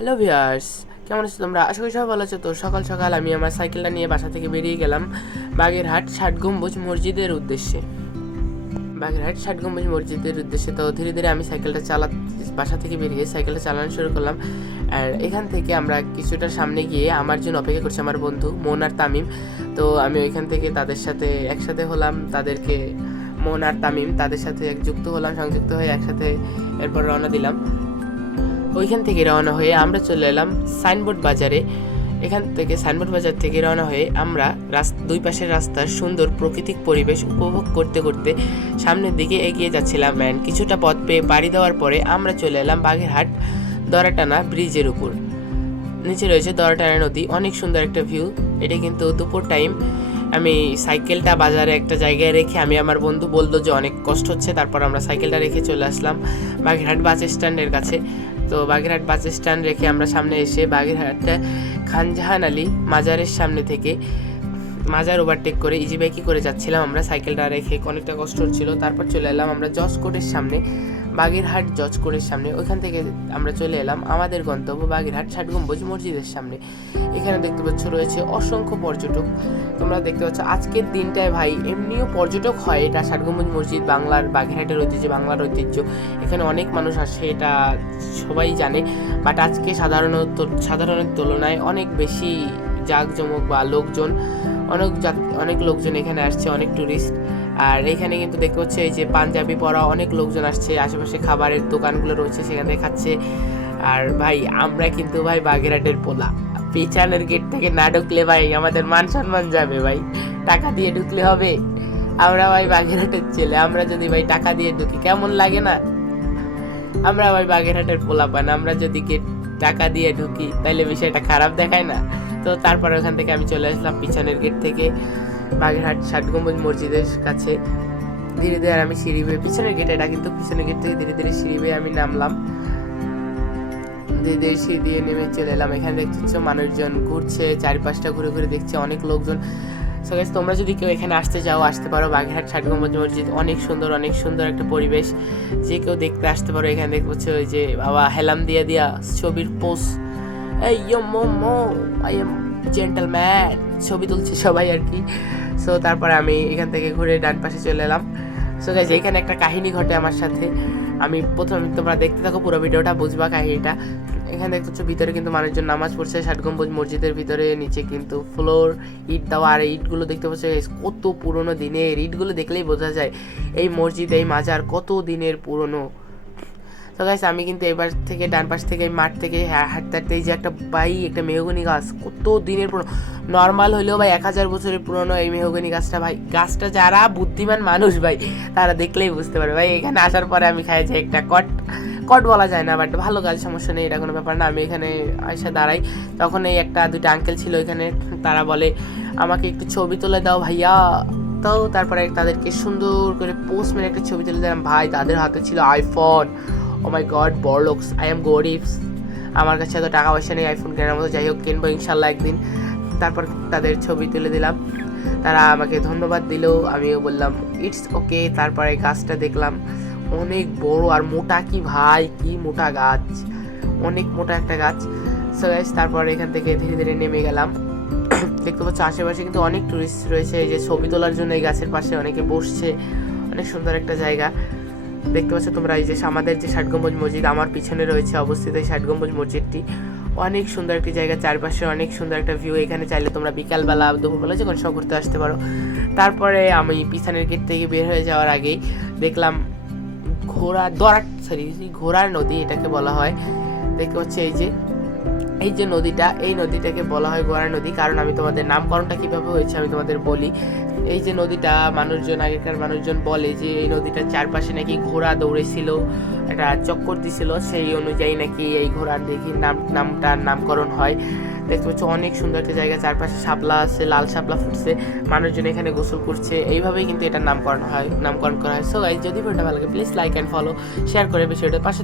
Hello viewers, কেমন আছো তোমরা? আশা করি সবাই ভালো আছো। তো সকাল সকাল আমি আমার সাইকেলটা নিয়ে বাসা থেকে বেরিয়ে গেলাম বাগেরহাট ষাট গম্বুজ মসজিদের উদ্দেশ্যে। তো ধীরে ধীরে আমি বাসা থেকে বেরিয়ে সাইকেলটা চালানো শুরু করলাম। আর এখান থেকে আমরা কিছুটা সামনে গিয়ে আমার জন্য অপেক্ষা করছে আমার বন্ধু মন আর তামিম। তো আমি ওইখান থেকে তাদের সাথে একসাথে হলাম, মন আর তামিম তাদের সাথে সংযুক্ত হয়ে একসাথে এরপর রওনা দিলাম। ওইখান থেকে রওনা হয়ে আমরা চলে এলাম সাইনবোর্ড বাজারে। এখান থেকে সাইনবোর্ড বাজার থেকে রওনা হয়ে আমরা দুই পাশের রাস্তার সুন্দর প্রাকৃতিক পরিবেশ উপভোগ করতে করতে সামনের দিকে এগিয়ে যাচ্ছিলাম। অ্যান্ড কিছুটা পথ পেয়ে পাড়ি দেওয়ার পরে আমরা চলে এলাম বাগেরহাট দরাটানা ব্রিজের উপর। নিচে রয়েছে দরাটানা নদী, অনেক সুন্দর একটা ভিউ। এটা কিন্তু দুপুর টাইম। আমি সাইকেলটা বাজারে একটা জায়গায় রেখে আমার বন্ধু বললো যে অনেক কষ্ট হচ্ছে, তারপর আমরা সাইকেলটা রেখে চলে আসলাম বাগেরহাট বাস স্ট্যান্ডের কাছে। তো বাগেরহাট বাস স্ট্যান্ড রেখে আমরা সামনে এসে বাগেরহাটটা খানজাহান আলী মাজারের সামনে থেকে মাজার ওভারটেক করে ইজি বাইকে করে যাচ্ছিলাম আমরা। সাইকেলটা রেখে অনেকটা কষ্ট হচ্ছিল। তারপর চলে এলাম আমরা জজ কোর্টের সামনে, বাগেরহাট জজ কোর্টের সামনে। ওইখান থেকে আমরা চলে এলাম আমাদের গন্তব্য বাগেরহাট ষাট গম্বুজ মসজিদের সামনে। এখানে দেখতে পাচ্ছ রয়েছে অসংখ্য পর্যটক। তোমরা দেখতে পাচ্ছ আজকের দিনটায় ভাই এমনিও পর্যটক হয়। এটা ষাট গম্বুজ মসজিদ বাংলার বাগেরহাটের ঐতিহ্য, বাংলার ঐতিহ্য। এখানে অনেক মানুষ আসে, এটা সবাই জানে। বাট আজকে সাধারণের তুলনায় অনেক বেশি জাঁকজমক বা লোকজন, অনেক লোকজন এখানে আসছে, অনেক টুরিস্ট। আর এখানে কিন্তু দেখতে পাচ্ছি এই যে পাঞ্জাবি পরা অনেক লোকজন আসছে, আশেপাশে খাবারের দোকানগুলো রয়েছে, সেখান থেকে খাচ্ছে। আর ভাই আমরা কিন্তু ভাই বাগেরহাটের পোলা, পিছনের গেট থেকে না ঢুকলে ভাই আমাদের মান সম্মান যাবে ভাই। টাকা দিয়ে ঢুকলে হবে? আমরা ভাই বাগেরহাটের ছেলে, আমরা যদি ভাই টাকা দিয়ে ঢুকি কেমন লাগে না? আমরা ভাই বাগেরহাটের পোলাপান, আমরা যদি টাকা দিয়ে ঢুকি তাহলে বিষয়টা খারাপ দেখায় না? তো তারপর ওখান থেকে আমি চলে আসলাম পিছনের গেট থেকে বাগেরহাট ষাট গম্বুজ মসজিদের কাছে। ধীরে ধীরে আমি সিঁড়ি বেয়ে পিছনের গেট, এটা কিন্তু পিছনের গেট থেকে ধীরে ধীরে সিঁড়ি বেয়ে আমি নামলাম। ধীরে ধীরে সিঁড়ি দিয়ে নেমে চলে এলাম। এখানে দেখছো মানুষজন ঘুরছে, চারিপাশটা ঘুরে ঘুরে দেখছে, অনেক লোকজন। সো গাইস, তোমরা যদি কেউ এখানে আসতে পারো, বাগেরহাট ষাট গম্বুজ মসজিদ অনেক সুন্দর একটা পরিবেশ। যে কেউ দেখতে আসতে পারো। এখানে দেখতে পাচ্ছ ওই যে বাবা হেলাম দিয়া ছবির পোস্ট, এই ইয়ো মোমো আই এম জেন্টলম্যান, ছবি তুলছে সবাই আর কি। সো তারপরে আমি এখান থেকে ঘুরে ডান পাশে চলে এলাম। সো গাইস, এখানে একটা কাহিনী ঘটে আমার সাথে। তোমরা দেখতে থাকো, পুরো ভিডিওটা বুঝবা কাহিনীটা। এখানে দেখতে পাচ্ছ ভিতরে কিন্তু মানুষজন নামাজ পড়ছে ষাট গম্বুজ মসজিদের ভিতরে। নিচে কিন্তু ফ্লোর ইট দেওয়া, আর ইটগুলো দেখতে পাচ্ছ কত পুরোনো দিনের। ইটগুলো দেখলেই বোঝা যায় এই মসজিদ, এই মাজার কত দিনের পুরনো। তো গাইস, আমি কিন্তু এবার থেকে ডান পাশ থেকে মাঠ থেকে হাঁটতে হাঁটতে এই যে একটা মেহগনি গাছ, কত দিনের পুরনো। নর্মাল হলেও ভাই 1000 বছরের পুরনো এই মেহগনি গাছটা। ভাই গাছটা যারা বুদ্ধিমান মানুষ ভাই তারা দেখলেই বুঝতে পারে। ভাই এখানে আসার পরে আমি খাইছি একটা কট বলা যায় না, বাট ভালো গাছ, সমস্যা নেই, এটা কোনো ব্যাপার না। আমি এখানে এসে দাঁড়াই, তখন এই দুইটা আঙ্কেল ছিল এখানে। তারা বলে আমাকে একটু ছবি তুলে দাও ভাইয়া। তো তারপরে তাদেরকে সুন্দর করে পোস্ট মেরে একটা ছবি তুলে দিলাম। ভাই তাদের হাতে ছিল আইফোন। ও মাই গড, বড়লোকস, আই এম গরিবস। আমার কাছে এত টাকা পয়সা নেই আইফোন কেনার মতো, যাই হোক কিনবো ইনশাল্লাহ একদিন। তারপর তাদের ছবি তুলে দিলাম, তারা আমাকে ধন্যবাদ দিল, আমিও বললাম ইটস ওকে। তারপরে গাছটা দেখলাম অনেক বড় আর মোটা, কি ভাই কি মোটা গাছ, অনেক মোটা একটা গাছ। সো গাইস, তারপর এখান থেকে ধীরে ধীরে নেমে গেলাম। দেখতে পাচ্ছ আশেপাশে কিন্তু অনেক টুরিস্ট রয়েছে, এই যে ছবি তোলার জন্য এই গাছের পাশে অনেকে বসছে। অনেক সুন্দর একটা জায়গা দেখতে পাচ্ছ তোমরা। এই যে আমাদের যে ষাট গম্বুজ মসজিদ, আমার পিছনে রয়েছে অবস্থিত এই ষাট গম্বুজ মসজিদটি। অনেক সুন্দর একটি জায়গা, চারপাশে অনেক সুন্দর একটা ভিউ। এখানে চাইলে তোমরা বিকালবেলা দুপুরবেলা যে কোনো সময় ঘুরতে আসতে পারো। তারপরে আমি পিছনের গেট থেকে বের হয়ে যাওয়ার আগেই দেখলাম ঘোড়ার নদী এটাকে বলা হয়। দেখতে পাচ্ছি এই যে নদীটা, এই নদীটাকে বলা হয় ঘোড়ার নদী। কারণ আমি তোমাদের নামকরণটা কিভাবে হয়েছে আমি তোমাদের বলি। এই যে নদীটা, আগেকার মানুষজন বলে যে এই নদীটার চারপাশে নাকি ঘোড়া দৌড়েছিল, একটা চক্কর দিছিল, সেই অনুযায়ী নাকি এই ঘোড়ার নামটার নামকরণ হয়। দেখতে পাচ্ছ অনেক সুন্দর একটা জায়গা, চারপাশে শাপলা আছে, লাল শাপলা ফুটছে, মানুষজন এখানে গোসল করছে। এইভাবেই কিন্তু এটার নামকরণ করা হয়। সো গাইস, যদি ভিডিওটা ভালো লাগে please like and follow, share করে বিষয়টার পাশে